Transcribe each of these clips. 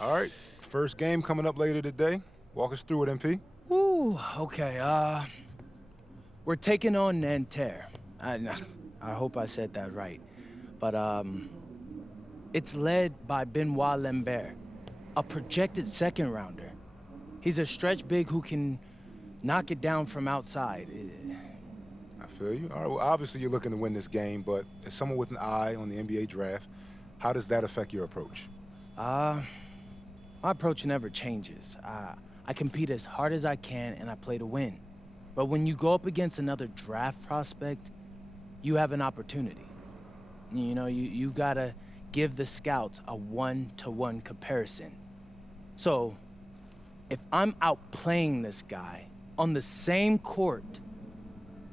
All right, first game coming up later today. Walk us through it, MP. Ooh, okay, we're taking on Nanterre. I hope I said that right. But, it's led by Benoit Lambert, a projected second rounder. He's a stretch big who can knock it down from outside. I feel you. All right, well, obviously you're looking to win this game, but as someone with an eye on the NBA draft, how does that affect your approach? My approach never changes. I compete as hard as I can and I play to win. But when you go up against another draft prospect, you have an opportunity. You know, you gotta give the scouts a one-to-one comparison. So, if I'm outplaying this guy on the same court,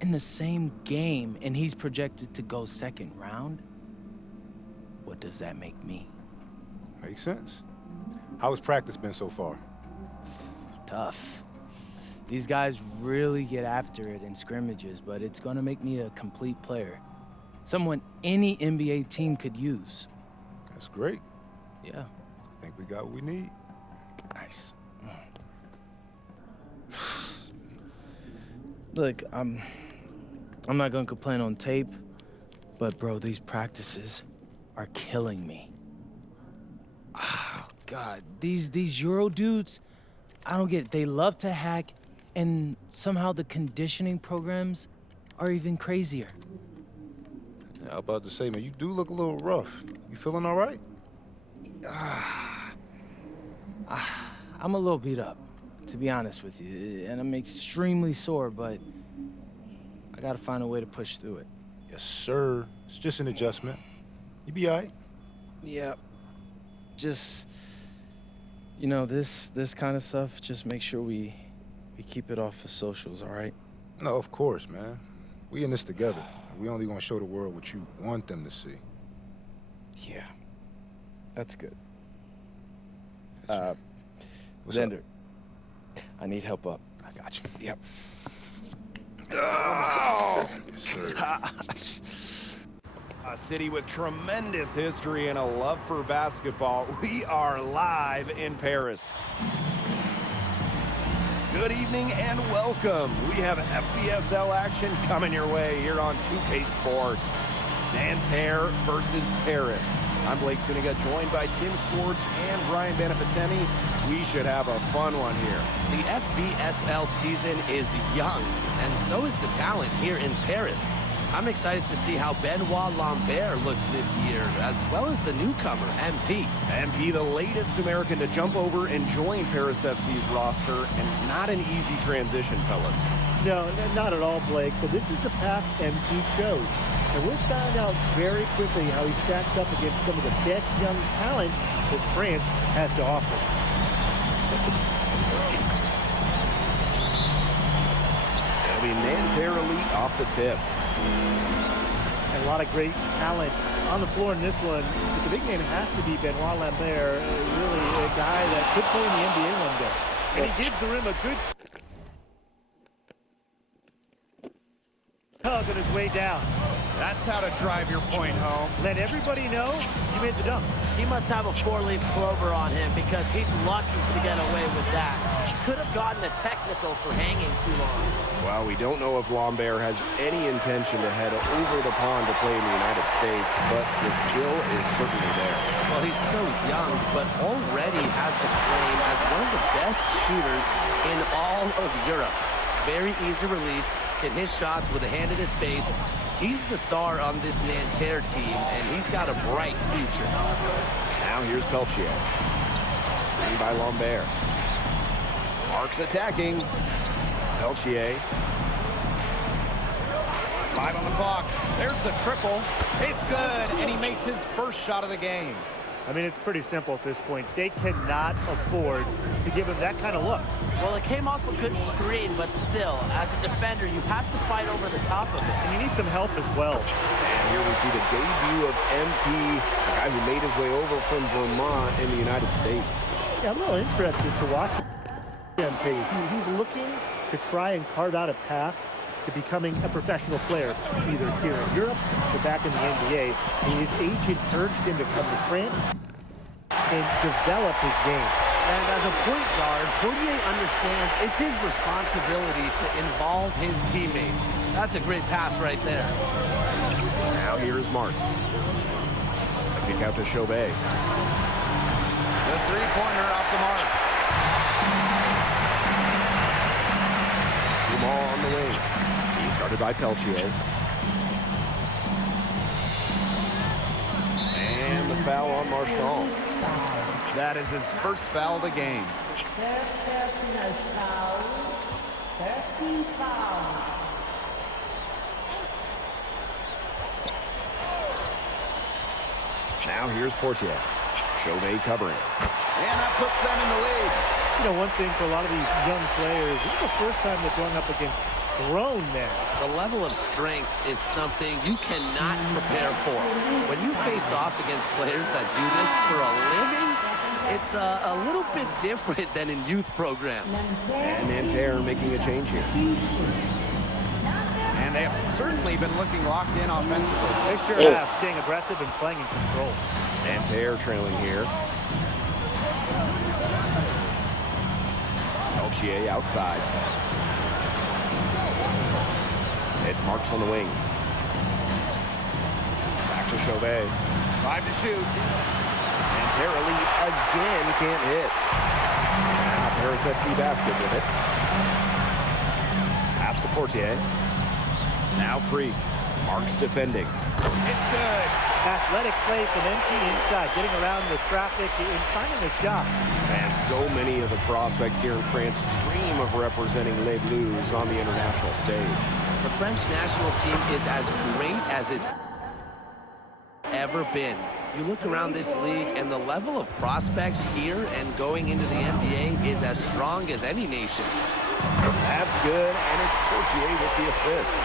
in the same game, and he's projected to go second round, what does that make me? Makes sense. How has practice been so far? Tough. These guys really get after it in scrimmages, but it's gonna make me a complete player. Someone any NBA team could use. That's great. Yeah. I think we got what we need. Nice. Look, I'm not gonna complain on tape, but bro, these practices are killing me. Oh, God, these Euro dudes, I don't get it. They love to hack, and somehow the conditioning programs are even crazier. Yeah, I was about to say, man, you do look a little rough. You feeling all right? I'm a little beat up, to be honest with you, and I'm extremely sore, but I gotta find a way to push through it. Yes, sir. It's just an adjustment. You be all right. Yeah, just, you know, this kind of stuff, just make sure we keep it off the socials, all right? No, of course, man. We in this together. We only gonna show the world what you want them to see. Yeah, that's good. What's Xander, up? I need help up. I got you. Yep. Oh! Yes, sir. Gosh. A city with tremendous history and a love for basketball. We are live in Paris. Good evening and welcome. We have FBSL action coming your way here on 2K Sports. Nanterre versus Paris. I'm Blake Suniga, joined by Tim Swartz and Brian Banafitemi. We should have a fun one here. The FBSL season is young, and so is the talent here in Paris. I'm excited to see how Benoit Lambert looks this year, as well as the newcomer, MP. MP, the latest American to jump over and join Paris FC's roster, and not an easy transition, fellas. No, not at all, Blake, but this is the path MP chose. And we'll find out very quickly how he stacks up against some of the best young talents that France has to offer. It'll be Nanterre elite off the tip. And a lot of great talent on the floor in this one. But the big name has to be Benoit Lambert, really a guy that could play in the NBA one day. And he gives the rim a good tug on his way down. That's how to drive your point home. Let everybody know you made the dunk. He must have a four-leaf clover on him because he's lucky to get away with that. He could have gotten a technical for hanging too long. Well, we don't know if Lambert has any intention to head over the pond to play in the United States, but the skill is certainly there. Well, he's so young, but already has a claim as one of the best shooters in all of Europe. Very easy release, can hit shots with a hand in his face. He's the star on this Nanterre team, and he's got a bright future. Now here's Peltier. Screen by Lambert. Marks attacking. Peltier. 5 on the clock. There's the triple. It's good, and he makes his first shot of the game. I mean, it's pretty simple at this point. They cannot afford to give him that kind of look. Well, it came off a good screen, but still, as a defender, you have to fight over the top of it. And you need some help as well. And here we see the debut of MP, a guy who made his way over from Vermont in the United States. Yeah, I'm a little interested to watch MP. He's looking to try and carve out a path to becoming a professional player, either here in Europe or back in the NBA. And his agent urged him to come to France. and develop his game. And as a point guard, Portier understands it's his responsibility to involve his teammates. That's a great pass right there. Now here's Marks. A kick out to Chauvet. The three-pointer off the mark. Dumas on the wing. He's guarded by Peltier. And the foul on Marchand. That is his first foul of the game. Now here's Portier. Chauvet covering. And that puts them in the lead. You know, one thing for a lot of these young players, this is the first time they're going up against grown men. The level of strength is something you cannot prepare for. When you face off against players that do this for a living, it's a little bit different than in youth programs. And Nanterre making a change here. And they have certainly been looking locked in offensively. They sure have, staying aggressive and playing in control. Nanterre trailing here. Peltier outside. It's Marks on the wing. Back to Chauvet. 5 to shoot. Nanterre lead again, can't hit. Now Paris FC basket with it. Pass to Portier. Now free. Marks defending. It's good. Athletic play from MP inside, getting around the traffic and finding a shot. And so many of the prospects here in France dream of representing Les Bleus on the international stage. The French national team is as great as it's ever been. You look around this league and the level of prospects here and going into the NBA is as strong as any nation. That's good, and it's Portier with the assist.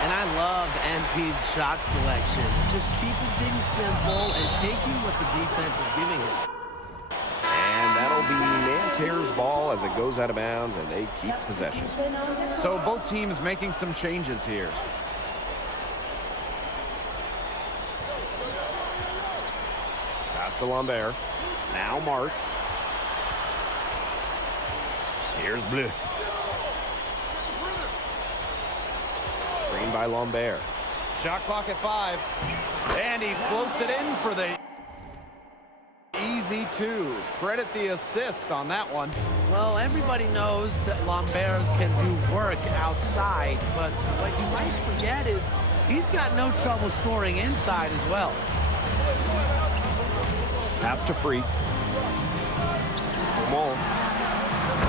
And I love MP's shot selection. Just keeping things simple and taking what the defense is giving him. And that'll be Nanterre's ball as it goes out of bounds, and they keep possession. So both teams making some changes here. Pass to Lambert. Now Marks. Here's Bleu. Screen by Lambert. Shot clock at 5. And he floats it in for the easy 2. Credit the assist on that one. Well, everybody knows that Lambert can do work outside, but what you might forget is he's got no trouble scoring inside as well. Pass to Freak. Dumont.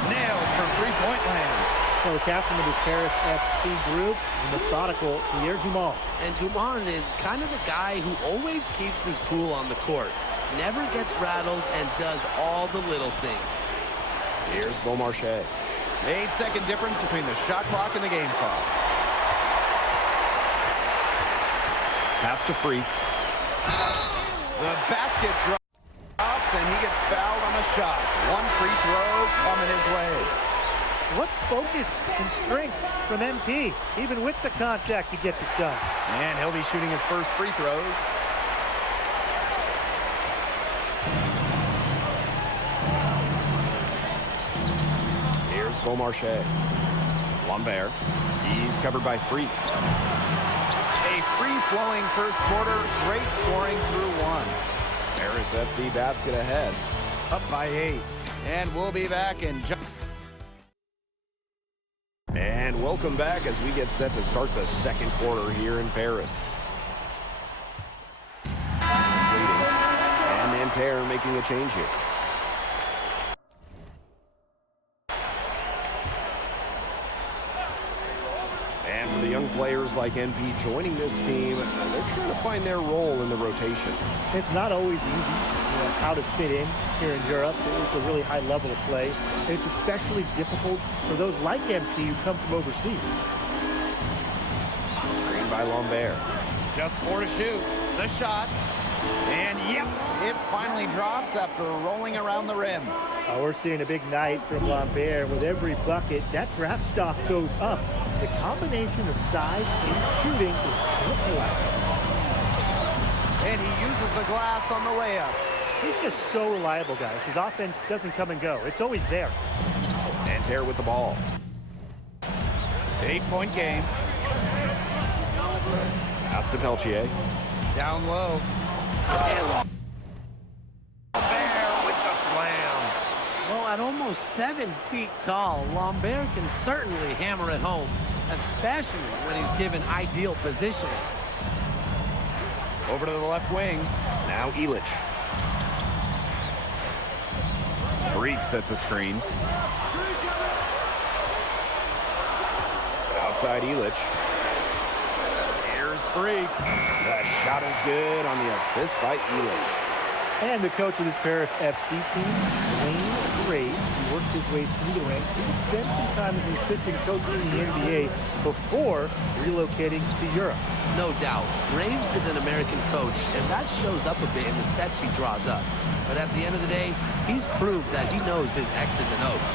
Nailed from three-point land. So the captain of his Paris FC group, methodical Pierre Dumont. And Dumont is kind of the guy who always keeps his cool on the court. Never gets rattled and does all the little things. Here's Beaumarchais. 8-second difference between the shot clock and the game clock. Pass to Freak. The basket drops and he gets fouled on the shot. One free throw coming his way. What focus and strength from MP. Even with the contact, he gets it done. And he'll be shooting his first free throws. Here's Beaumarchais. Lambert. He's covered by Freak. A free-flowing first quarter. Great scoring through 1. Paris FC basket ahead. Up by 8. And we'll be back in just... And welcome back as we get set to start the second quarter here in Paris. And Nanterre making a change here. And for the young players like NP joining this team, they're trying to find their role in the rotation. It's not always easy, how to fit in here in Europe. It's a really high level of play. And it's especially difficult for those like MP who come from overseas. Screen by Lambert. Just 4 to shoot. The shot. And yep, it finally drops after rolling around the rim. We're seeing a big night from Lambert. With every bucket, that draft stock goes up. The combination of size and shooting is tantalizing. And he uses the glass on the layup. He's just so reliable, guys. His offense doesn't come and go. It's always there. Nanterre with the ball. 8-point game. Pass to Peltier. Down low. Lambert with the slam. Well, at almost 7 feet tall, Lambert can certainly hammer it home, especially when he's given ideal positioning. Over to the left wing. Now Illich. Freak sets a screen. Outside Illich. Here's Freak. That shot is good on the assist by Illich. And the coach of this Paris FC team, Wayne Graves, who worked his way through the ranks. He would spend some time as an assistant coach in the NBA before relocating to Europe. No doubt. Graves is an American coach, and that shows up a bit in the sets he draws up. But at the end of the day, he's proved that he knows his X's and O's.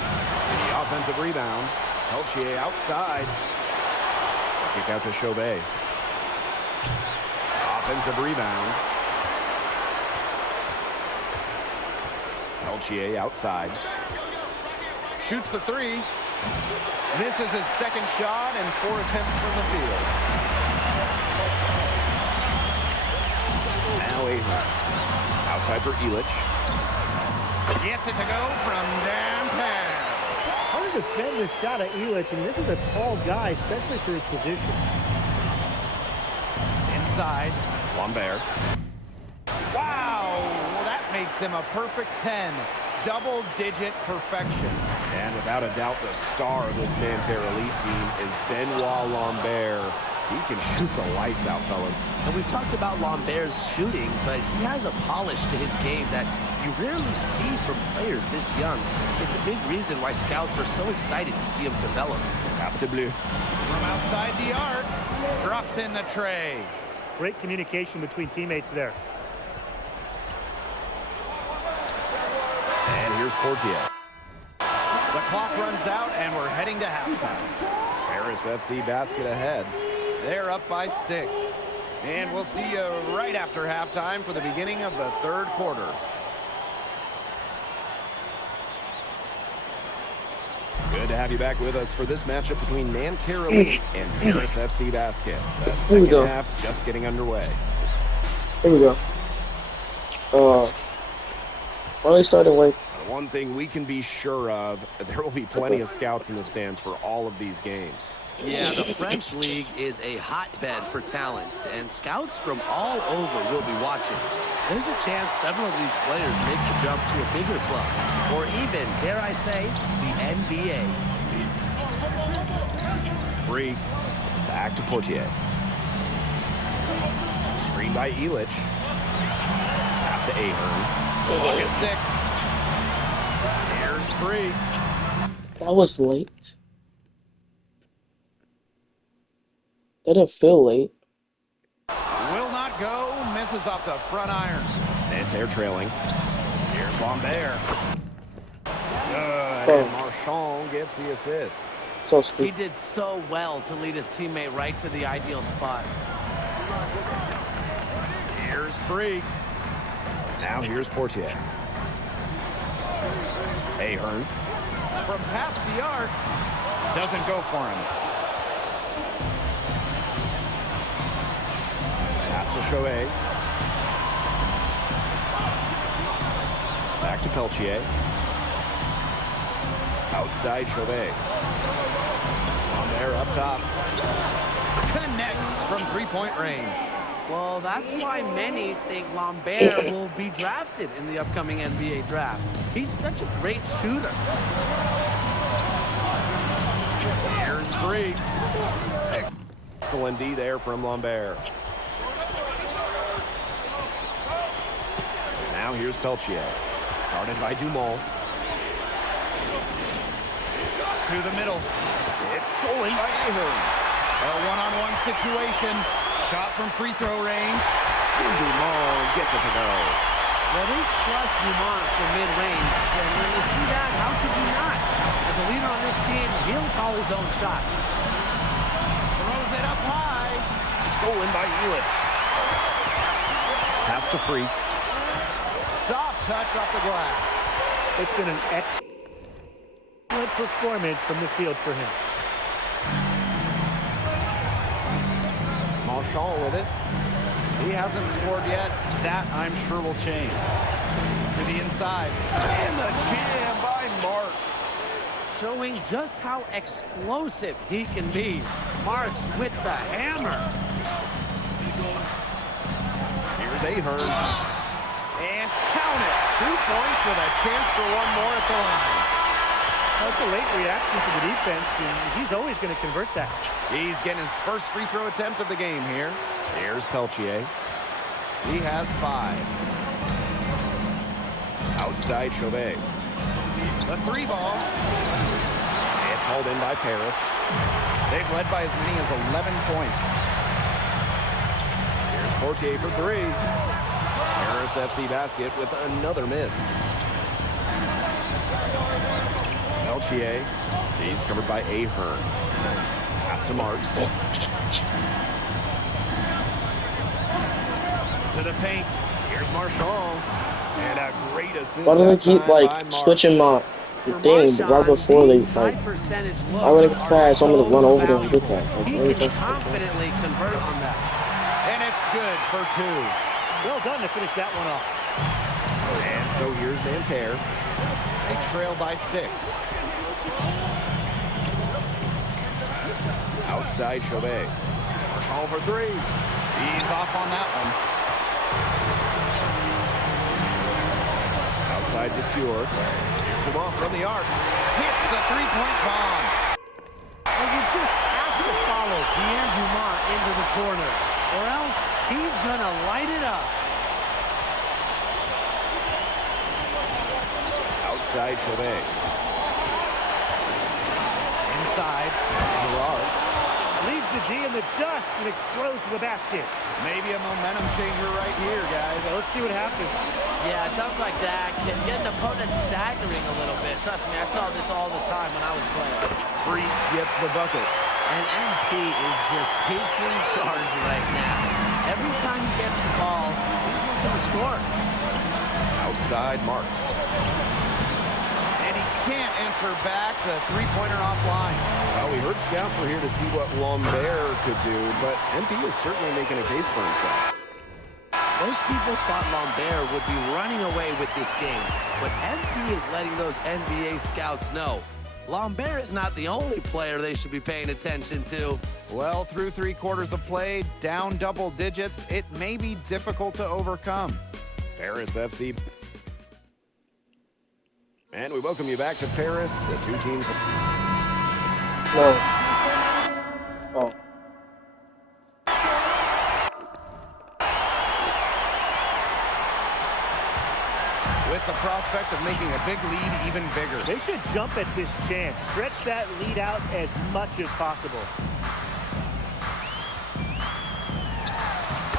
And the offensive rebound. Peltier outside. Kick out to Chauvet. Offensive rebound. Peltier outside. Shoots the three. Misses his second shot and 4 attempts from the field. Now Ahern. Outside for Illich. Gets it to go from downtown. Hard to defend this shot at Illich. I mean, this is a tall guy, especially for his position. Inside. Lambert. Wow! Well, that makes him a perfect 10. Double-digit perfection. And without a doubt, the star of this Nanterre elite team is Benoit Lambert. He can shoot the lights out, fellas. And we've talked about Lambert's shooting, but he has a polish to his game that you rarely see from players this young. It's a big reason why scouts are so excited to see him develop. Pass to Bleu. From outside the arc, drops in the tray. Great communication between teammates there. And here's Portier. The clock runs out, and we're heading to halftime. Paris FC basket ahead. They're up by 6. And we'll see you right after halftime for the beginning of the third quarter. Good to have you back with us for this matchup between Nanterre Elite and Paris FC Basket. The second half just getting underway. Here we go. Why are they starting late? One thing we can be sure of, there will be plenty of scouts in the stands for all of these games. Yeah, the French League is a hotbed for talent, and scouts from all over will be watching. There's a chance several of these players make the jump to a bigger club, or even, dare I say, the NBA. Free. Back to Portier. Screen by Illich. Pass to Ahern. Pocket 6. Here's Free. That was late. That didn't feel late. Will not go. Misses off the front iron. Nanterre trailing. Here's Lambert. Good. And Marchand gets the assist. So He sweet. did so well to lead his teammate right to the ideal spot. Here's Free. Now here's Portier. Ahern. From past the arc. Doesn't go for him. Pass to Chauvet. Back to Peltier. Outside Chauvet. On there up top. Connects from three-point range. Well, that's why many think Lambert will be drafted in the upcoming NBA draft. He's such a great shooter. Here's Free. Excellent D there from Lambert. Now here's Peltier. Guarded by Dumont. To the middle. It's stolen by Ahern. A one-on-one situation. Shot from free throw range. And Dumont gets it to go. Well, they trust Dumont for mid-range, and when you see that, how could you not? As a leader on this team, he'll call his own shots. Throws it up high. Stolen by Illich. Pass to Free. Soft touch off the glass. It's been an excellent performance from the field for him. Marchand with it. He hasn't scored yet. That, I'm sure, will change. To the inside. And the jam by Marks. Showing just how explosive he can be. Marks with the hammer. Here's Ahern. And count it. 2 points with a chance for one more at the line. Well, it's a late reaction to the defense, and he's always going to convert that. He's getting his first free throw attempt of the game here. Here's Peltier. He has 5. Outside Chauvet. The 3 ball. It's hauled in by Paris. They've led by as many as 11 points. Here's Portier for 3. Paris FC basket with another miss. Peltier. He's covered by Ahern. Pass to Marks. To the paint. Here's Marchand. And a great assist. Why do they keep that time by like Marks. switching my For thing right Marchand, before they these like? high-percentage I would looks have passed. I'm are gonna run over them and get valuable. that. Like, He everything. can confidently convert on that. And it's good for 2. Well done to finish that one off. And so here's Nanterre. They trail by 6. Outside Chauvet. Call for 3. He's off on that one. Outside to Stewart. Here's the ball from the arc. Hits the 3-point bomb. And you just have to follow Pierre Dumont into the corner, or else he's going to light it up. Outside Chauvet. Inside. Gerard. Leaves the D in the dust and explodes to the basket. Maybe a momentum changer right here, guys. Well, let's see what happens. Yeah, dunks like that can get an opponent staggering a little bit. Trust me, I saw this all the time when I was playing. Freak gets the bucket. And MP is just taking charge right now. Every time he gets the ball, he's looking to score. Outside Marks. And he can't answer back the 3-pointer offline. Well, we heard scouts were here to see what Lambert could do, but MP is certainly making a case for himself. Most people thought Lambert would be running away with this game, but MP is letting those NBA scouts know Lambert is not the only player they should be paying attention to. Well, through 3 quarters of play, down double digits, it may be difficult to overcome. Paris FC. And we welcome you back to Paris. The 2 teams. No. Oh. With the prospect of making a big lead even bigger. They should jump at this chance. Stretch that lead out as much as possible.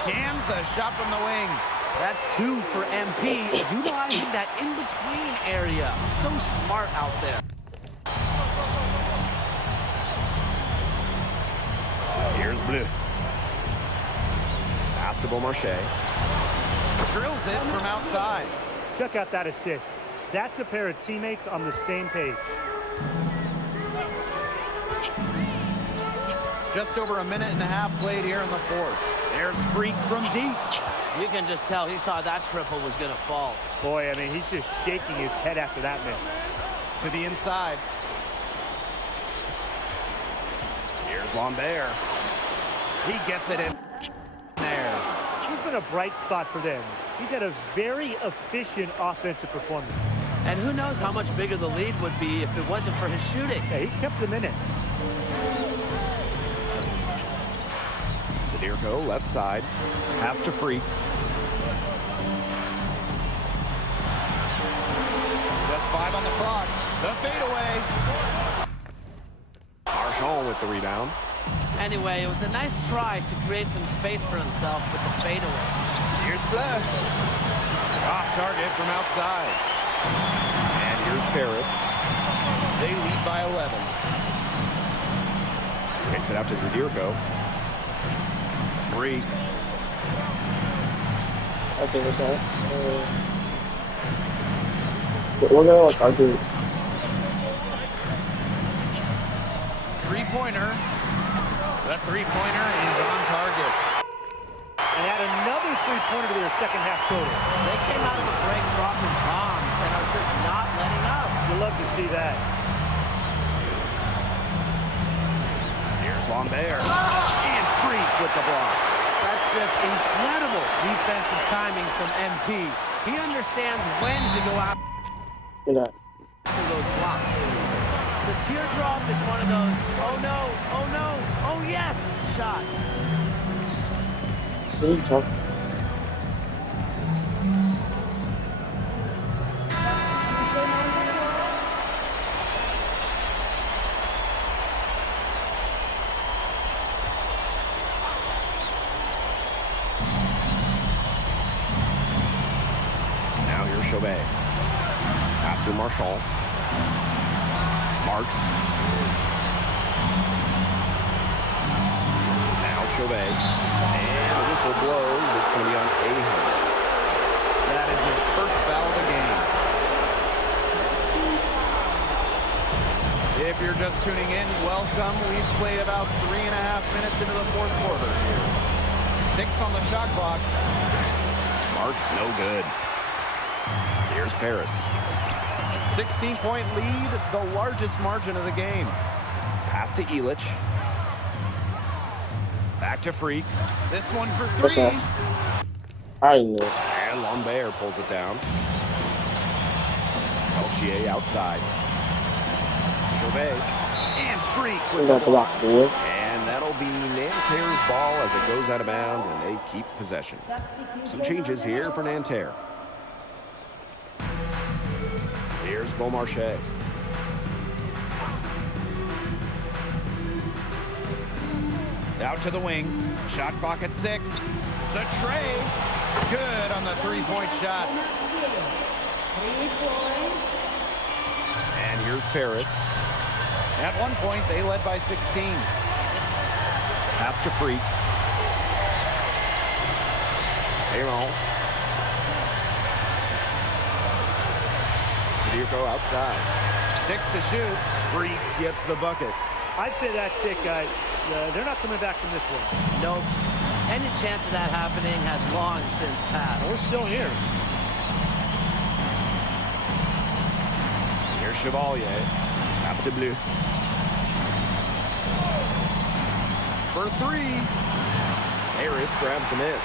Cans the shot from the wing. That's 2 for MP, utilizing that in-between area. So smart out there. Here's Bleu. Pass to Beaumarchais. Drills it from outside. Check out that assist. That's a pair of teammates on the same page. Just over 1.5 minutes played here in the 4th. There's Freak from deep. You can just tell he thought that triple was going to fall. Boy, I mean, he's just shaking his head after that miss. To the inside. Here's Lambert. He gets it in there. He's been a bright spot for them. He's had a very efficient offensive performance. And who knows how much bigger the lead would be if it wasn't for his shooting. Yeah, he's kept them in it. Zadirko, left side. Pass to Freak. Just 5 on the clock. The fadeaway. Marchand with the rebound. Anyway, it was a nice try to create some space for himself with the fadeaway. Here's Bleu. Off target from outside. And here's Paris. They lead by 11. Kicks it out to Zadirko. Freak. Okay, what's that? we're gonna like argue. Three-pointer. The three-pointer is on target. And add another three-pointer to their second half total. They came out of the break dropping bombs and are just not letting up. You love to see that. Here's Lambert. And Freak with the block. That's just incredible defensive timing from MP. He understands when to go out Look at that. for those blocks. The teardrop is one of those, oh no, oh no, oh yes shots. What are you talking? Now here's Chauvet. Pass to Marshall. Marks. Now Chauvet. And the whistle blows. It's going to be on Ahern. That is his first foul of the game. If you're just tuning in, welcome. We've played about 3.5 minutes into the fourth quarter here. 6 on the shot clock. Marks no good. Here's Paris. 16-point lead, the largest margin of the game. Pass to Elich. Back to Freak. This one for What's three. that? I know. And Lambert pulls it down. Peltier outside. Chauvet. And Freak We're with gonna the block. block boy. And that'll be Nanterre's ball as it goes out of bounds, and they keep possession. Some changes here for Nanterre. Here's Beaumarchais. Out to the wing. Shot clock at 6. The tray. Good on the three-point shot. And here's Paris. At one point, they led by 16. Pass to Freak. Aaron. Zirko outside. 6 to shoot. Freak gets the bucket. I'd say that's it, guys. They're not coming back from this one. Nope. Any chance of that happening has long since passed. We're still here. Here's Chevalier. Pass to Bleu. For 3. Harris grabs the miss.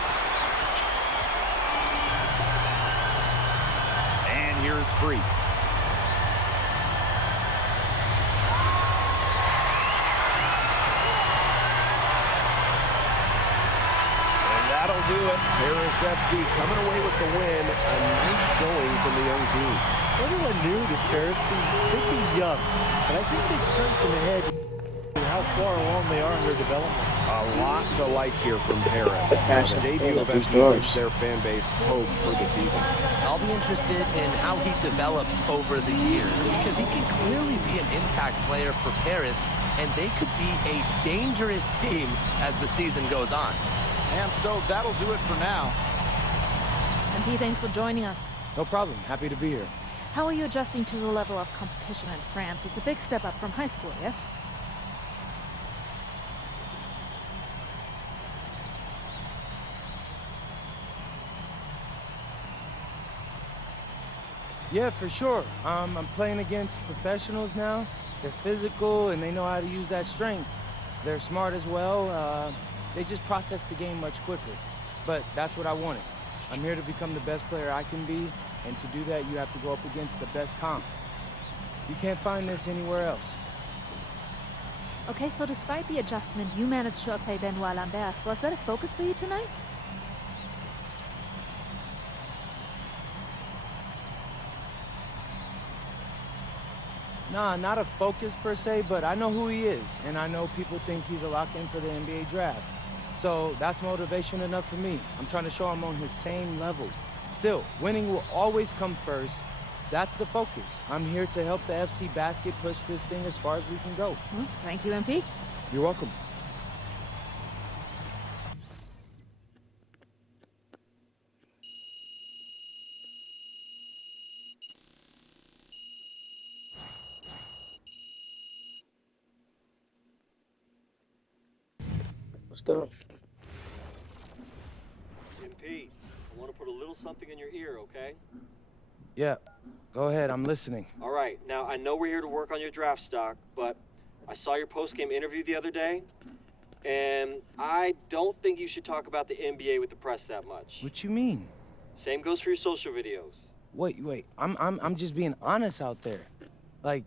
And here's Freak. That'll do it. Paris FC coming away with the win. A nice showing from the young team. Everyone knew this Paris team. They'd be young, but I think they've turned some heads in how far along they are in their development. A lot to like here from Paris. Pass The it. debut Yeah, of these MP doors. gives their fan base hope for the season. I'll be interested in how he develops over the year because he can clearly be an impact player for Paris, and they could be a dangerous team as the season goes on. And so that'll do it for now. MP, thanks for joining us. No problem. Happy to be here. How are you adjusting to the level of competition in France? It's a big step up from high school, yes? Yeah, for sure. I'm playing against professionals now. They're physical and they know how to use that strength. They're smart as well. They just process the game much quicker. But that's what I wanted. I'm here to become the best player I can be, and to do that, you have to go up against the best comp. You can't find this anywhere else. Okay, so despite the adjustment, you managed to outplay Benoit Lambert. Was that a focus for you tonight? Nah, not a focus per se, but I know who he is, and I know people think he's a lock-in for the NBA draft. So that's motivation enough for me. I'm trying to show I'm on his same level. Still, winning will always come first. That's the focus. I'm here to help the FC Basket push this thing as far as we can go. Thank you, MP. You're welcome. Let's go. MP, I want to put a little something in your ear, okay? Yeah, go ahead, I'm listening. All right, now I know we're here to work on your draft stock, but I saw your post-game interview the other day, and I don't think you should talk about the NBA with the press that much. What you mean? Same goes for your social videos. Wait, I'm just being honest out there. Like,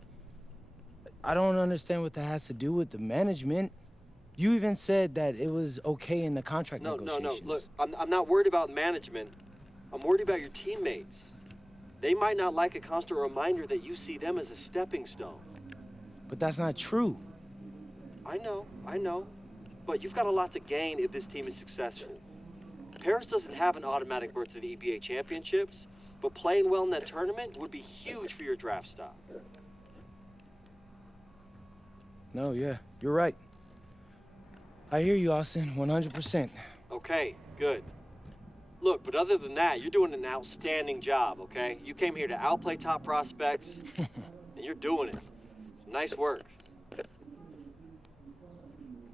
I don't understand what that has to do with the management. You even said that it was okay in the contract No, negotiations. look, I'm not worried about management. I'm worried about your teammates. They might not like a constant reminder that you see them as a stepping stone. But that's not true. I know. But you've got a lot to gain if this team is successful. Paris doesn't have an automatic berth to the EBA championships, but playing well in that tournament would be huge for your draft stock. No, yeah, you're right. I hear you, Austin, 100%. Okay, good. Look, but other than that, you're doing an outstanding job, okay? You came here to outplay top prospects, and you're doing it. Nice work.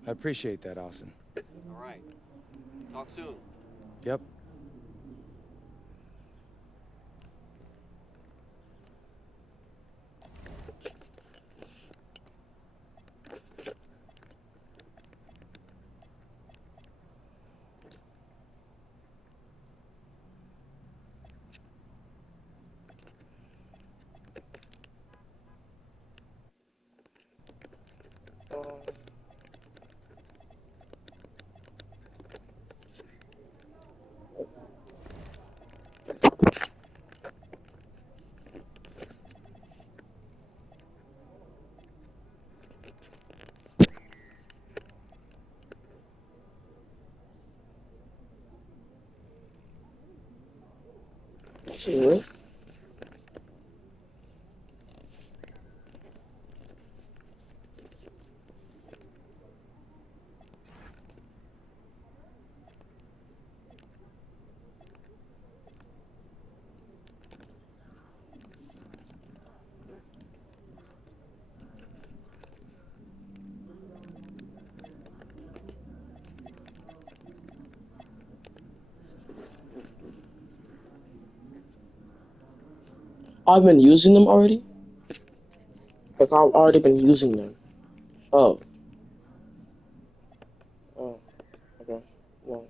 I appreciate that, Austin. All right. Talk soon. Yep. See? I've been using them already? Like, I've already been using them. Oh. Oh. Okay. Well.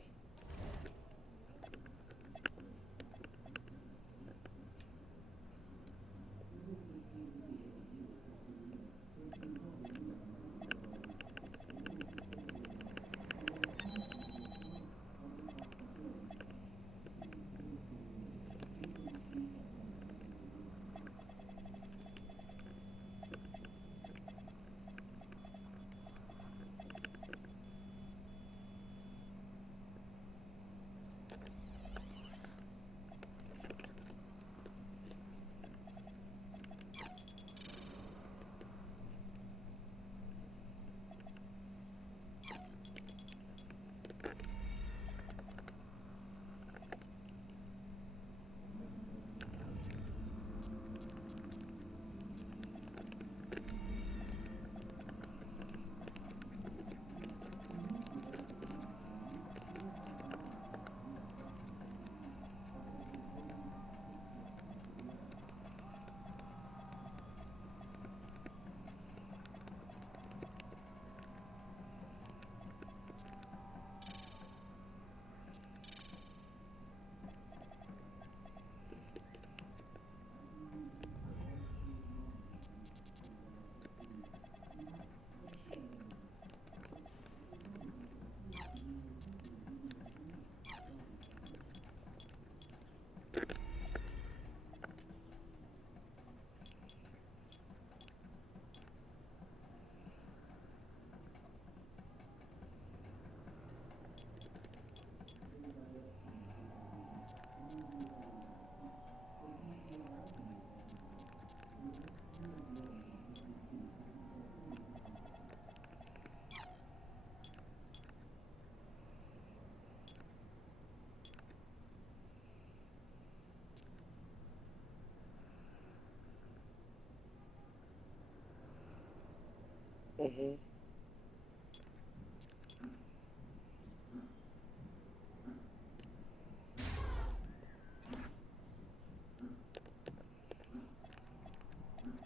Mm-hmm.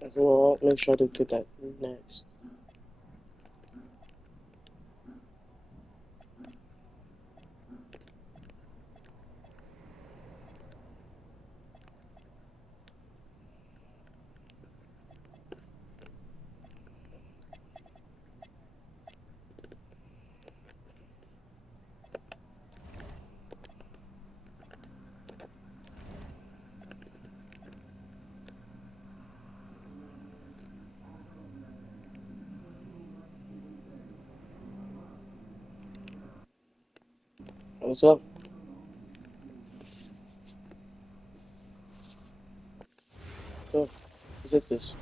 Okay, well, I'll make sure to get that next. What's up? So, is it this?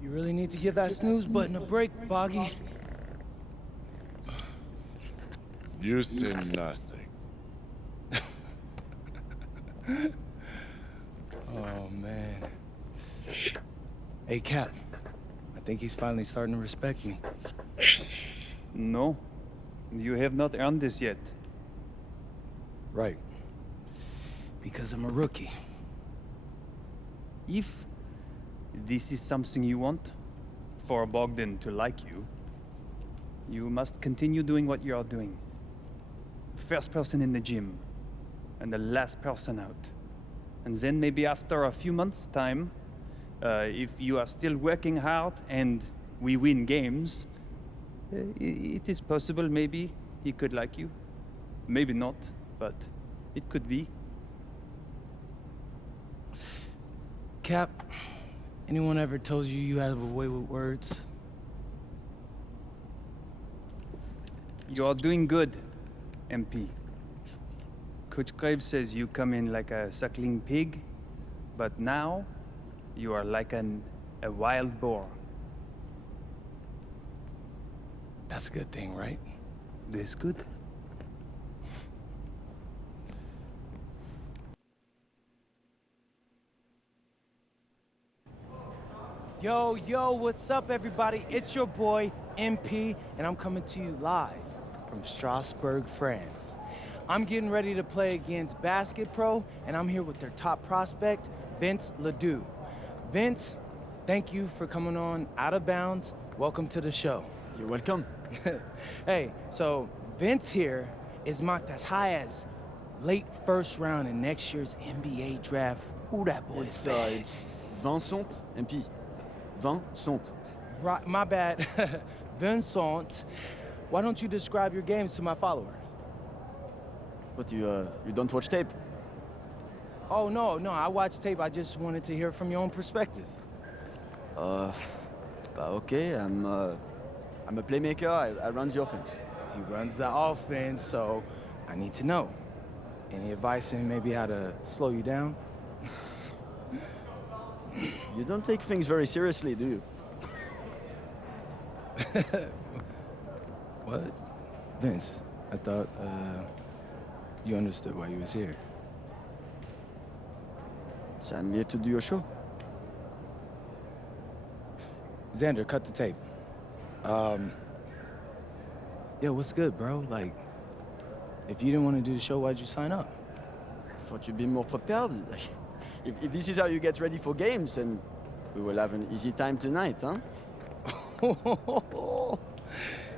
You really need to give that snooze button a break, Boggy. You say nothing. Oh, man. Hey, Cap. I think he's finally starting to respect me. No, you have not earned this yet. Right. Because I'm a rookie. If this is something you want, for Bogdan to like you, you must continue doing what you are doing. First person in the gym, and the last person out. And then maybe after a few months' time, if you are still working hard and we win games, it is possible maybe he could like you. Maybe not, but it could be. Cap, anyone ever told you you have a way with words? You are doing good, MP. Coach Graves says you come in like a suckling pig, but now you are like a wild boar. That's a good thing, right? This good? Yo, what's up, everybody? It's your boy, MP, and I'm coming to you live from Strasbourg, France. I'm getting ready to play against Basket Pro, and I'm here with their top prospect, Vince Ledoux. Vince, thank you for coming on Out of Bounds. Welcome to the show. You're welcome. Hey, so Vince here is mocked as high as late first round in next year's NBA draft. Ooh, that boy's bad. It's Vincent, MP. Vincent. Right, my bad. Vincent, why don't you describe your games to my followers? But you don't watch tape? Oh, no, I watched tape. I just wanted to hear from your own perspective. Okay, I'm a playmaker. I run the offense. He runs the offense, so I need to know. Any advice in maybe how to slow you down? You don't take things very seriously, do you? What? Vince, I thought, you understood why you was here. So I'm here to do your show. Xander, cut the tape. Yeah, what's good, bro? Like, if you didn't want to do the show, why'd you sign up? Thought you'd be more prepared. If this is how you get ready for games, then we will have an easy time tonight, huh?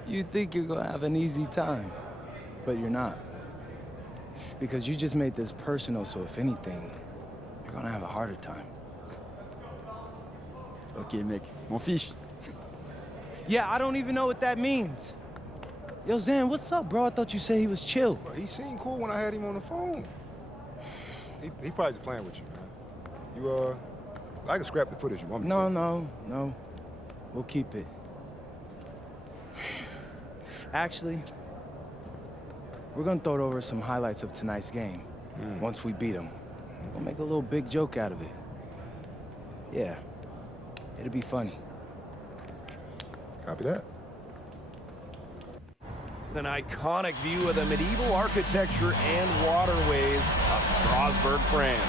You think you're gonna have an easy time, but you're not. Because you just made this personal, so if anything, you're gonna have a harder time. Okay, mec. M'en fiche. Yeah, I don't even know what that means. Yo, Zan, what's up, bro? I thought you said he was chill. Bro, he seemed cool when I had him on the phone. He probably just playing with you, man. I can scrap the footage you want me to. No. We'll keep it. Actually, we're gonna throw over some highlights of tonight's game. Once we beat them. We'll make a little big joke out of it. Yeah, it'll be funny. Copy that. An iconic view of the medieval architecture and waterways of Strasbourg, France.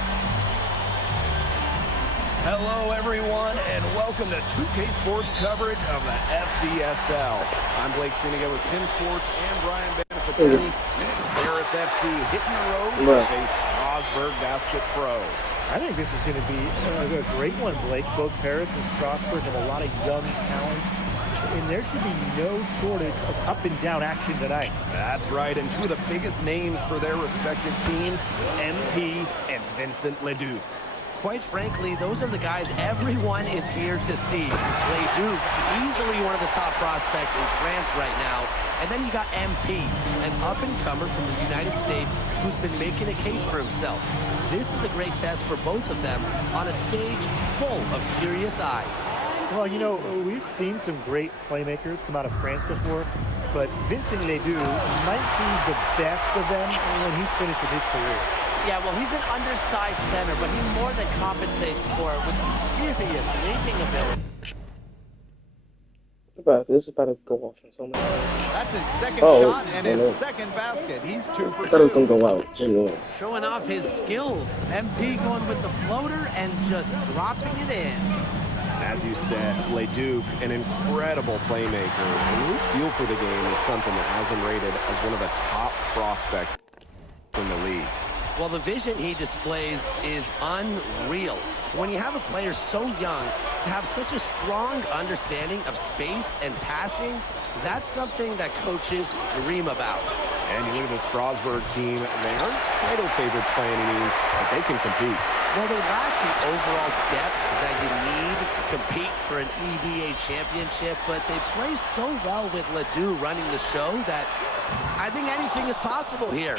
Hello, everyone, and welcome to 2K Sports coverage of the FBSL. I'm Blake Suniga with Tim Swartz and Brian Benefittini, and it's Paris FC hitting the road to face Strasburg Basket Pro. I think this is going to be a great one, Blake. Both Paris and Strasburg have a lot of young talent, and there should be no shortage of up-and-down action tonight. That's right, and two of the biggest names for their respective teams, MP and Vincent Ledoux. Quite frankly, those are the guys everyone is here to see. Ledoux, easily one of the top prospects in France right now. And then you got MP, an up-and-comer from the United States who's been making a case for himself. This is a great test for both of them on a stage full of curious eyes. Well, you know, we've seen some great playmakers come out of France before, but Vincent Ledoux might be the best of them when he's finished with his career. Yeah, well, he's an undersized center, but he more than compensates for it with some serious leaping ability. This is about to go off in so many ways. That's his second shot and his second basket. He's 2 for 2. I thought it was going to go out, genuinely. Showing off his skills. MP going with the floater and just dropping it in. As you said, Ledoux, an incredible playmaker, and his feel for the game is something that has him rated as one of the top prospects in the league. Well, the vision he displays is unreal. When you have a player so young to have such a strong understanding of space and passing, that's something that coaches dream about. And you look at the Strasburg team, they aren't title favorites by any means, but they can compete. Well, they lack the overall depth that you need to compete for an EBA championship, but they play so well with Ledoux running the show that I think anything is possible here.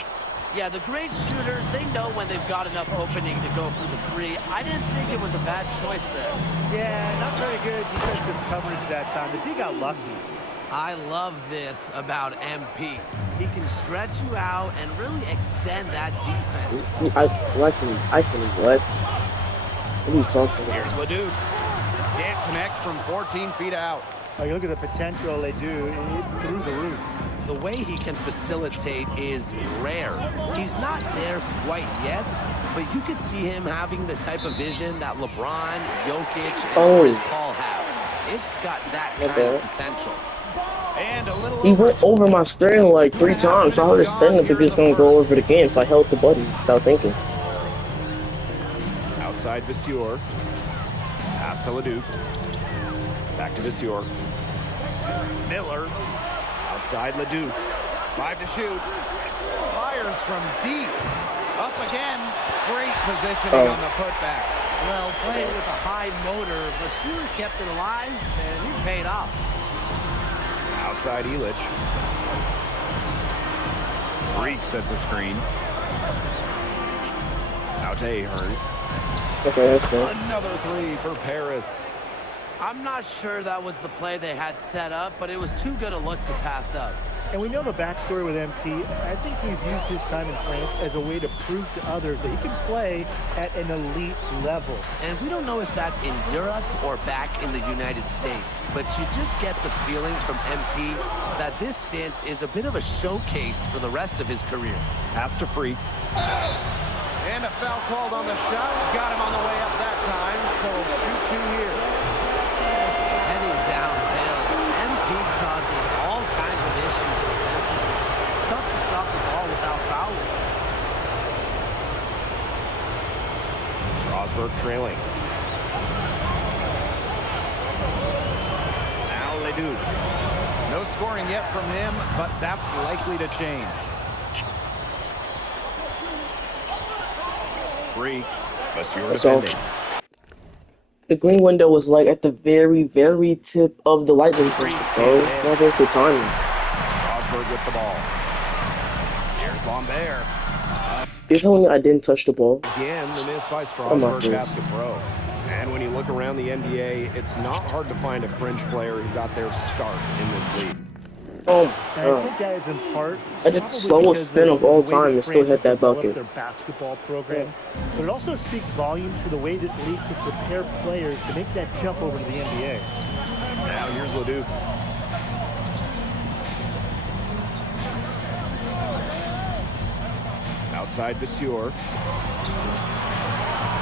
Yeah, the great shooters, they know when they've got enough opening to go for the three. I didn't think it was a bad choice there. Yeah, not very good defensive coverage that time. The team got lucky. I love this about MP. He can stretch you out and really extend that defense. I can what? What are you talking about? Here's Ledoux. Can't connect from 14 feet out. Oh, you look at the potential they do, it's through the roof. The way he can facilitate is rare. He's not there quite yet, but you could see him having the type of vision that LeBron, Jokic, and Chris Paul have. It's got that kind of potential. And a little He went over my screen like 3 times, so I understand that he was going to go over the game, so I held the button without thinking. outside Vasseur. Pass to Ledoux. Back to Vasseur. Miller. Outside Ledoux. 5 to shoot. Fires from deep. Up again. Great positioning on the putback. Well, playing with a high motor, Vasseur kept it alive, and it paid off. Outside Illich. Freak sets a screen. Out to Ahern. Okay, that's good. Another 3 for Paris. I'm not sure that was the play they had set up, but it was too good a look to pass up. And we know the backstory with MP. I think he's used his time in France as a way to prove to others that he can play at an elite level. And we don't know if that's in Europe or back in the United States, but you just get the feeling from MP that this stint is a bit of a showcase for the rest of his career. Pass to Freak. And a foul called on the shot. Got him on the way up that time, so shoot 2 here. Heading downhill, MP causes all kinds of issues defensively. Tough to stop the ball without fouling. Strasburg trailing. Now Ledoux. No scoring yet from him, but that's likely to change. Freak. Vasseur defending. The green window was like at the very, very tip of the lightning crystal, bro. What was the timing? Strasburg with the ball. Here's Lambert. You're telling me I didn't touch the ball? Again, the miss by Strasburg Basket Pro. And when you look around the NBA, it's not hard to find a French player who got their start in this league. Oh, I think that is in part. I did the slowest spin of all time and still hit that bucket. Their basketball program, but it also speaks volumes for the way this league can prepare players to make that jump over to the NBA. Now here's Ledoux. Outside Vasseur.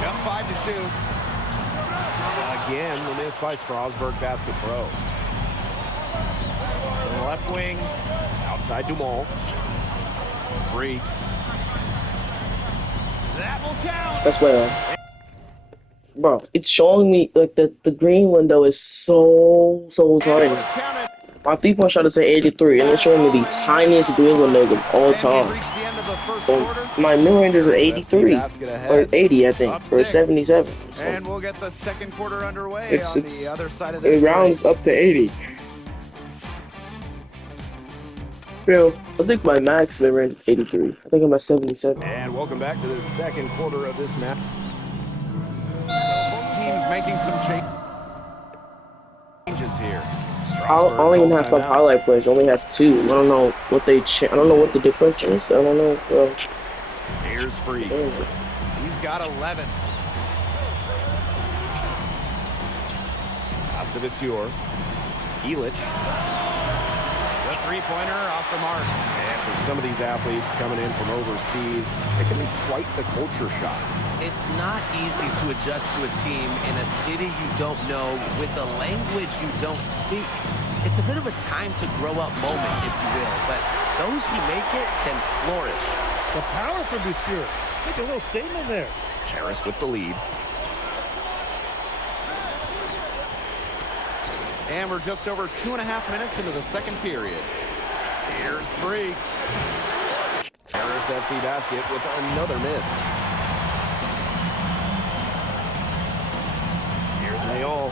Just 5 to shoot. Again, the miss by Strasburg Basket Pro. Left wing, outside Dumont. Free. That will count. That's way off. Bro, it's showing me like the green window is so tiny. My 3-point shot is at 83, and it's showing me the tiniest green window of all time. So my mid-range is at 83 or 80, I think, or 77. So And we'll get the second quarter underway it's on the other side of this it rounds break. up to 80. Yo, I think my max mid-range is 83. I think I'm at 77. And welcome back to the second quarter of this match. Both teams making some changes here. I only even have 5 highlight plays. I only have 2. I don't know what I don't know what the difference is. I don't know. Here's Free. He's got 11. Astavisior. Elich. The three-pointer off the mark. And for some of these athletes coming in from overseas, it can be quite the culture shock. It's not easy to adjust to a team in a city you don't know with a language you don't speak. It's a bit of a time to grow up moment, if you will, but those who make it can flourish. The power from Boucher. Make a little statement there. Harris with the lead. And we're just over 2.5 minutes into the second period. Here's Free. Harris FC basket with another miss. Here's Mayol.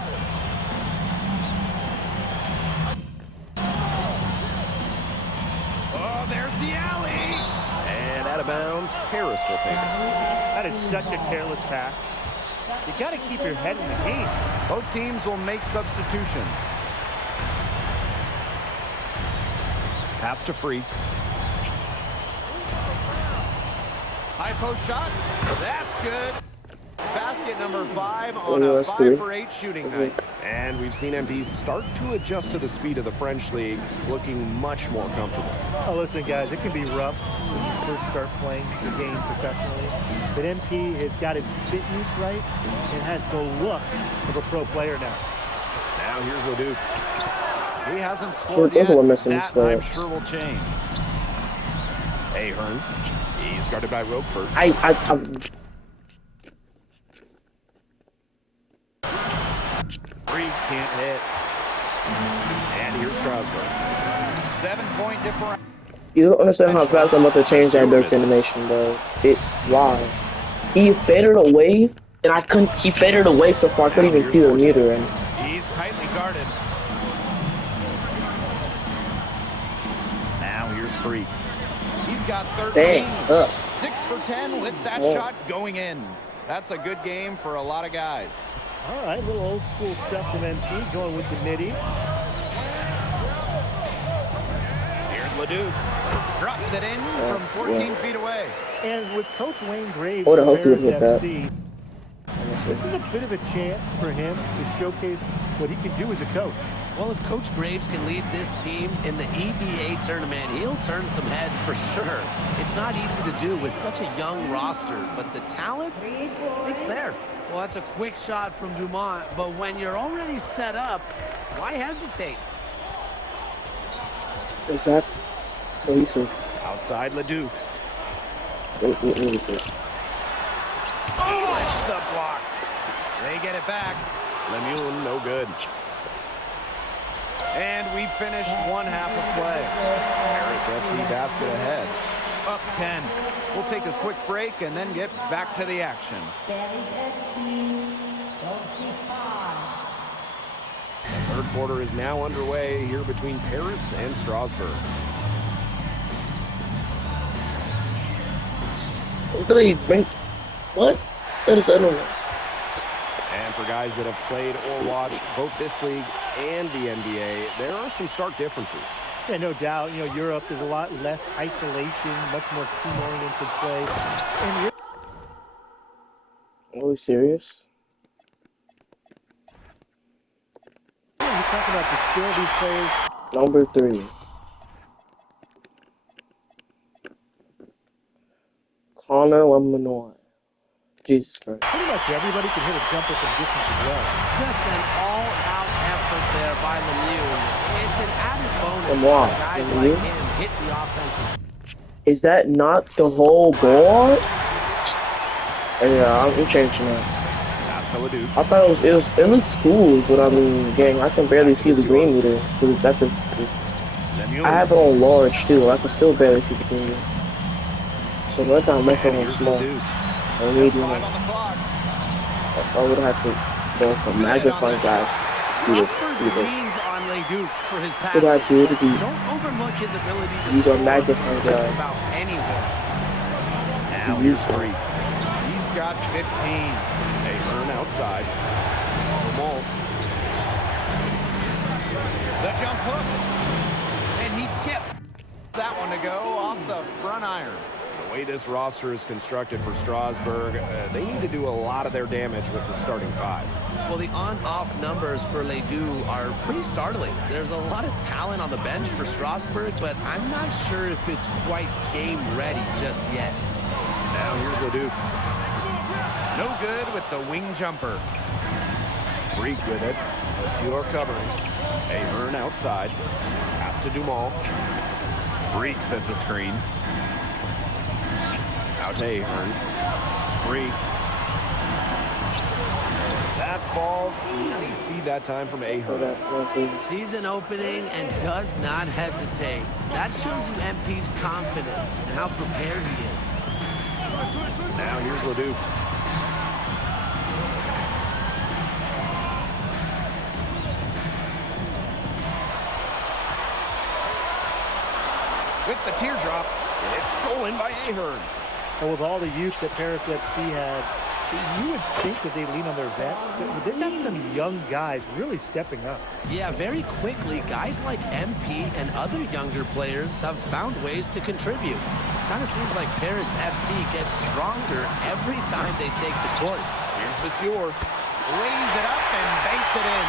Oh, there's the alley. And out of bounds, Harris will take it. That is such a careless pass. You got to keep your head in the game. Both teams will make substitutions. Pass to Free. High post shot. That's good. Basket number 5 on a 5 for 8 shooting night. And we've seen MPs start to adjust to the speed of the French League, looking much more comfortable. Oh, listen, guys, it can be rough when you first start playing the game professionally. But MP has got his fitness right and has the look of a pro player now. Now here's Leduc. He hasn't scored yet. That I'm sure will change. Ahern. He's guarded by Roquefort. Free can't hit. And here's Strasburg. 7-point differential. You don't understand how fast I'm about to change that Dirk animation, bro. Wow. He faded away, and I couldn't. He faded away so far I couldn't even see the meter. And he's tightly guarded. Now here's Free. He's got 13. Dang, 6 for 10 with that shot going in. That's a good game for a lot of guys. All right, little old school stuff from MP, going with the midi. Here's Leduc. Drops it in from 14 feet away. And with Coach Wayne Graves I would from have hoped he would Paris hit FC, this is a bit of a chance for him to showcase what he can do as a coach. Well, if Coach Graves can lead this team in the EBA tournament, he'll turn some heads for sure. It's not easy to do with such a young roster, but the talent, it's there. Well, that's a quick shot from Dumont, but when you're already set up, why hesitate? exactly. What do you say? Outside Leduc. Look at this. Oh, it's the block. They get it back. Lemoon, no good. And we finished one half of play. Paris FC basket ahead. Up 10. We'll take a quick break and then get back to the action. The third quarter is now underway here between Paris and Strasbourg. Really, what? That is, I don't know. And for guys that have played or watched both this league and the NBA, there are some stark differences. Yeah, no doubt. You know, Europe, there's a lot less isolation, much more team-oriented play. And Are we serious? you're talking about the skill of these players. Number 3. Connor Lemanoy. Jesus Christ. Pretty much everybody can hit a jumper from distance as well. Just an all-out effort there by Lemieux. It's an added bonus Come for on, guys Lemieux. like him hit the offensive. Is that not the whole ball? Yeah, I'm changing that. Pass to Leduc. I thought it looks cool, but I mean, gang, I can barely see the green meter because it's active. I have it on large too. I can still barely see the green meter. So by the time I mess up on small or medium, I would have to go on some magnifying glasses to see the. leans on Leduc for his Good passing. attitude to be. Don't overlook his ability to Use our score magnifying from just glass. about anywhere. Now here's Freak. He's got 15. Ahern outside. Lamont. The jump hook. And he gets that one to go off the front iron. The way this roster is constructed for Strasburg, they need to do a lot of their damage with the starting five. Well, the on-off numbers for Ledoux are pretty startling. There's a lot of talent on the bench for Strasburg, but I'm not sure if it's quite game ready just yet. Now here's Leduc. No good with the wing jumper. Freak with it. Monsieur covering. Ahern outside. Pass to Dumont. Freak sets a screen. Out to Ahern. Freak. That falls. Nice feed that time from Ahern. Season opening and does not hesitate. That shows you MP's confidence and how prepared he is. Now here's Leduc. With the teardrop, it's stolen by Ahern. And with all the youth that Paris FC has, you would think that they lean on their vets, but they've got some young guys really stepping up. Yeah, very quickly, guys like MP and other younger players have found ways to contribute. Kind of seems like Paris FC gets stronger every time they take the court. Here's Monsieur. Lays it up and banks it in.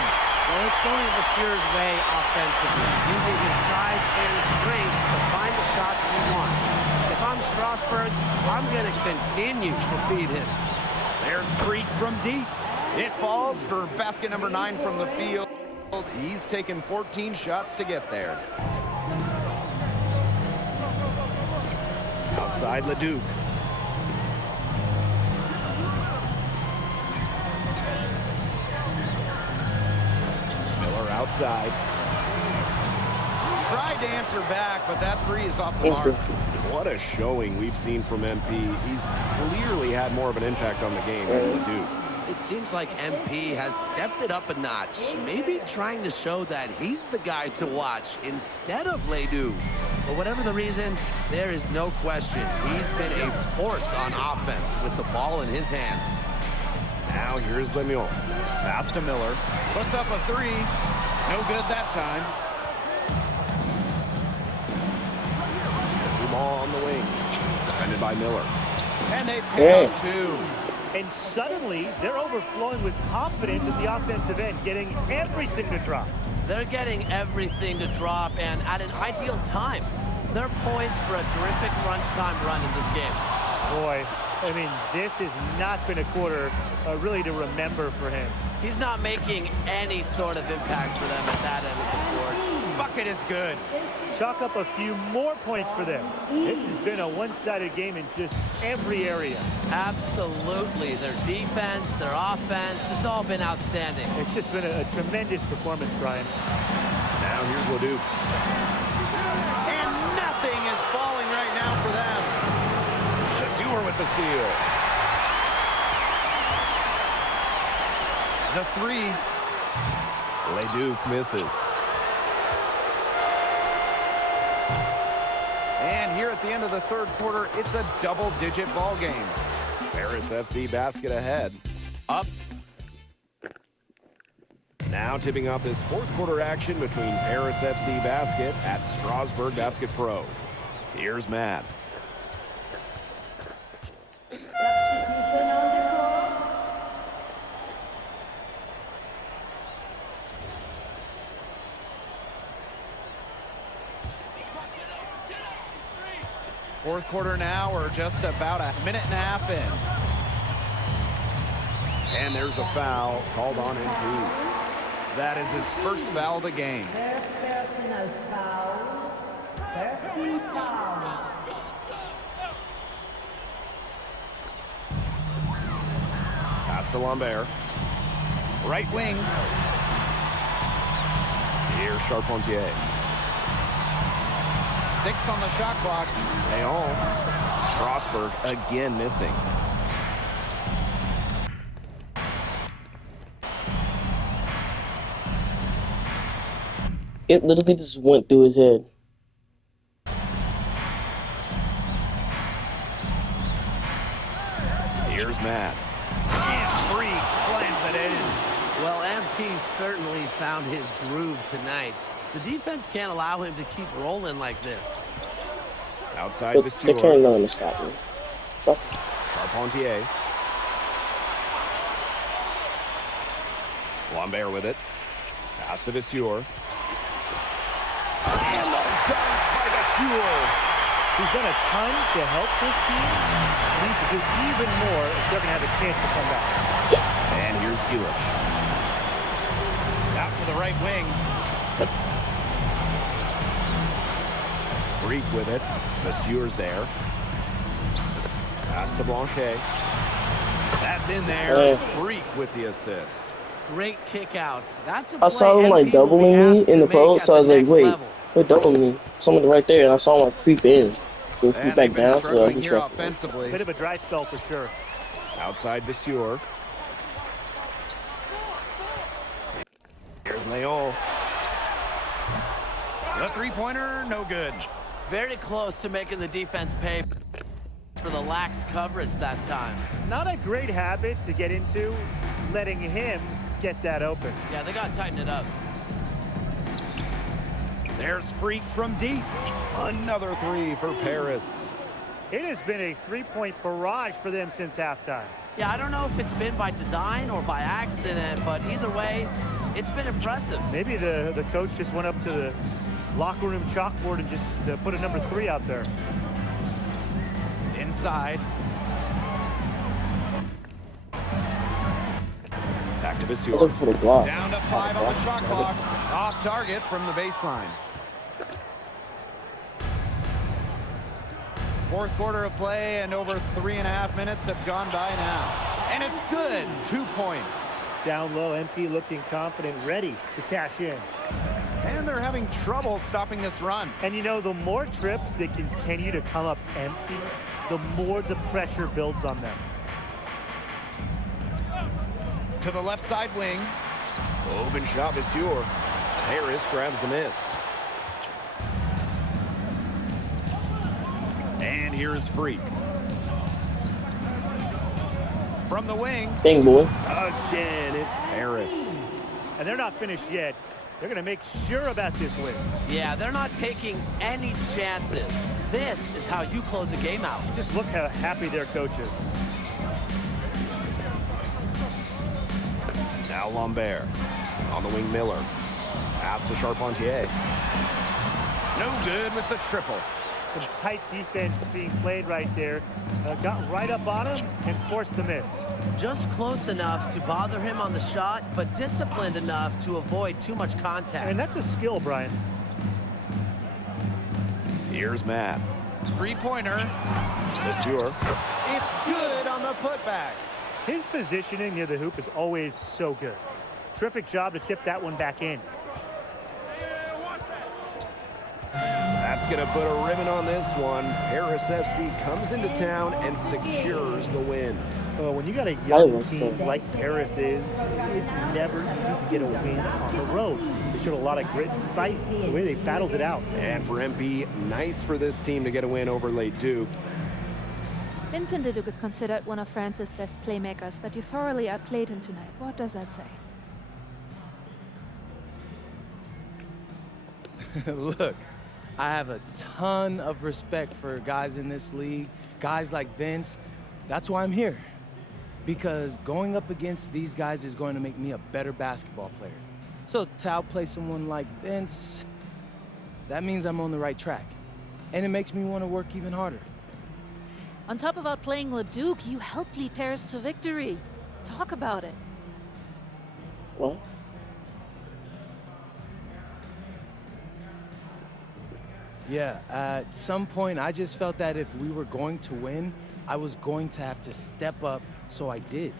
Well, it's going Monsieur's way offensively, using his size and strength to find the shots he wants. If I'm Strasburg, I'm going to continue to feed him. There's Freak from deep. It falls for basket number 9 from the field. He's taken 14 shots to get there. Outside Leduc. Miller outside. Tried to answer back, but that three is off the mark. What a showing we've seen from MP. He's clearly had more of an impact on the game than Leduc. It seems like MP has stepped it up a notch, maybe trying to show that he's the guy to watch instead of Ledoux. But whatever the reason, there is no question he's been a force on offense with the ball in his hands. Now here's Lemieux. Pass to Miller. Puts up a three. No good that time. Dumont on the wing. Defended by Miller. And they pick up two. And suddenly, they're overflowing with confidence at the offensive end, getting everything to drop. They're getting everything to drop, and at an ideal time. They're poised for a terrific crunch time run in this game. Boy, I mean, this has not been a quarter really to remember for him. He's not making any sort of impact for them at that end of the court. Bucket is good. Chalk up a few more points for them. This has been a one-sided game in just every area. Absolutely. Their defense, their offense, it's all been outstanding. It's just been a tremendous performance, Brian. Now here's Leduc. And nothing is falling right now for them. The Stewart with the steal. The three. Leduc misses. And here at the end of the third quarter, it's a double-digit ball game. Paris FC basket ahead. Up. Now tipping off this fourth quarter action between Paris FC basket at Strasburg Basket Pro. Here's Matt. Fourth quarter now, we're just about a minute and a half in. And there's a foul called on MP. That is his first foul of the game. First personal foul. First team foul. Pass to Lambert. Right wing. Here's Charpentier. 6 on the shot clock. Leon. Strasburg again missing. It literally just went through his head. Here's Matt. And Freak slams it in. Well, MP certainly found his groove tonight. The defense can't allow him to keep rolling like this. Outside They Vasseur. can't let him stop me. Fuck. Charpentier. Lambert with it. Pass to Vasseur. And the dunk by Vasseur. He's done a ton to help this team. He needs to do even more if they're going to have a chance to come back. And here's Elish. Out to the right wing. Freak with it. Vasseur's there. Pass to Blanchet. That's in there. Freak with the assist. Great kick out. That's a I saw him like doubling me in the post, so I was like, wait, doubling me. Someone right there, and I saw him like creep in. Go creep back down, so I here offensively. Bit of a dry spell for sure. Outside Vasseur. Here's Leon. The three-pointer, no good. Very close to making the defense pay for the lax coverage that time. Not a great habit to get into, letting him get that open. Yeah, they got to tighten it up. There's Freak from deep. Another 3 for Paris. It has been a three-point barrage for them since halftime. Yeah, I don't know if it's been by design or by accident, but either way, it's been impressive. Maybe the coach just went up to the locker room chalkboard and just put a number 3 out there. Inside. Back to Vasseur. Looking for the block. Down to 5 on the shot clock. Off target from the baseline. Fourth quarter of play, and over 3.5 minutes have gone by now. And it's good. 2 points. Down low, MP looking confident, ready to cash in. And they're having trouble stopping this run. And you know, the more trips they continue to come up empty, the more the pressure builds on them. To the left side wing. Open shot, Vasseur. Harris grabs the miss. And here's Freak. From the wing. Dang, boy. Again, it's Paris. And they're not finished yet. They're going to make sure about this win. Yeah, they're not taking any chances. This is how you close a game out. Just look how happy their coach is. Now Lambert. On the wing, Miller. Pass to Charpentier. No good with the triple. Some tight defense being played right there. Got right up on him and forced the miss. Just close enough to bother him on the shot, but disciplined enough to avoid too much contact. And that's a skill, Brian. Here's Matt. Three-pointer. Vasseur. It's good on the putback. His positioning near the hoop is always so good. Terrific job to tip that one back in. That's going to put a ribbon on this one. Paris FC comes into town and secures the win. Well, when you got a young team like Paris is, it's never easy to get a win on the road. They showed a lot of grit and fight the way they battled it out. And for MP, nice for this team to get a win over late Duke. Vincent Leduc is considered one of France's best playmakers, but you thoroughly outplayed him tonight. What does that say? Look, I have a ton of respect for guys in this league, guys like Vince. That's why I'm here. Because going up against these guys is going to make me a better basketball player. So to outplay someone like Vince, that means I'm on the right track. And it makes me want to work even harder. On top of outplaying Leduc, you helped lead Paris to victory. Talk about it. What? Yeah, at some point, I just felt that if we were going to win, I was going to have to step up, so I did.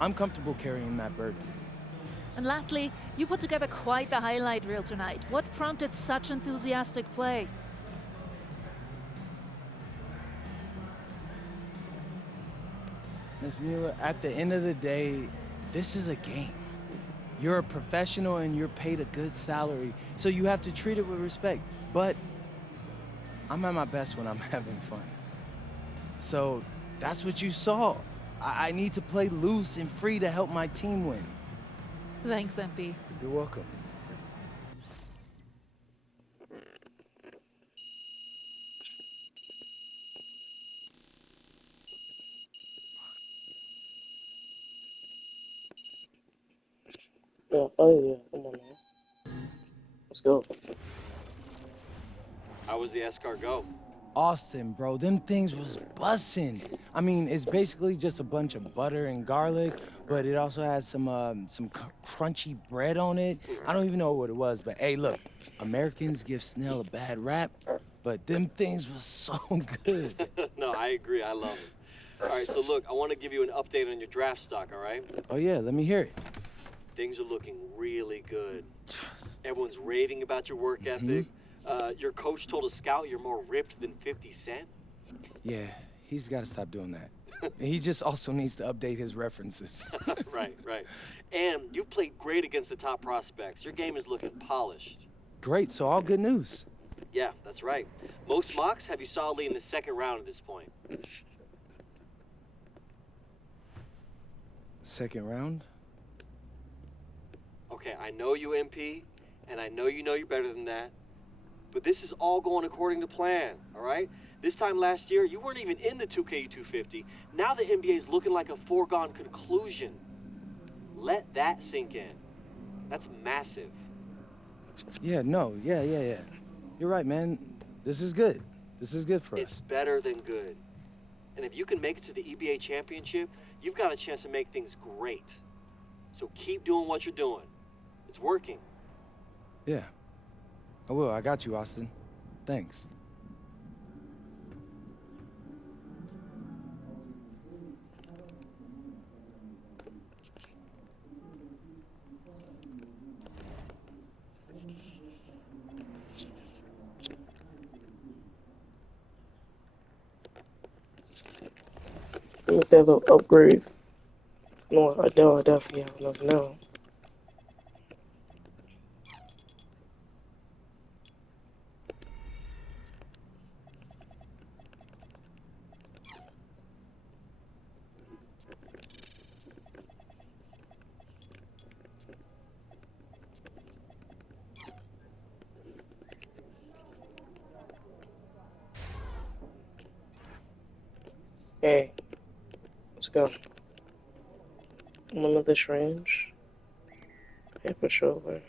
I'm comfortable carrying that burden. And lastly, you put together quite the highlight reel tonight. What prompted such enthusiastic play? Ms. Mueller, at the end of the day, this is a game. You're a professional and you're paid a good salary, so you have to treat it with respect. But I'm at my best when I'm having fun. So that's what you saw. I need to play loose and free to help my team win. Thanks, MP. You're welcome. Yeah, oh yeah, come on now. Let's go. How was the escargot? Austin, bro, them things was bussin'. I mean, it's basically just a bunch of butter and garlic, but it also has some crunchy bread on it. I don't even know what it was, but hey, look, Americans give Snell a bad rap, but them things was so good. No, I agree. I love it. All right, so look, I want to give you an update on your draft stock, all right? Oh yeah, let me hear it. Things are looking really good. Everyone's raving about your work ethic. Your coach told a scout you're more ripped than 50 Cent. Yeah, he's got to stop doing that. And he just also needs to update his references. Right. And you've played great against the top prospects. Your game is looking polished. Great, so all good news. Yeah, that's right. Most mocks have you solidly in the second round at this point. Second round? Okay, I know you, MP, and I know you're better than that. But this is all going according to plan, all right? This time last year, you weren't even in the 2K 250. Now the NBA is looking like a foregone conclusion. Let that sink in. That's massive. Yeah. You're right, man. This is good. This is good for It's us. better than good. And if you can make it to the EBA championship, you've got a chance to make things great. So keep doing what you're doing. It's working. Yeah. I will. I got you, Austin. Thanks. Look at the upgrade. No, I definitely have enough now. Hey, let's go. I'm on this range. Yeah, for sure, man.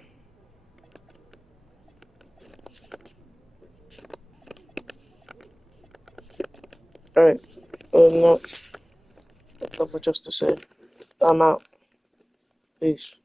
Alright. No. Nothing just to say. I'm out. Peace.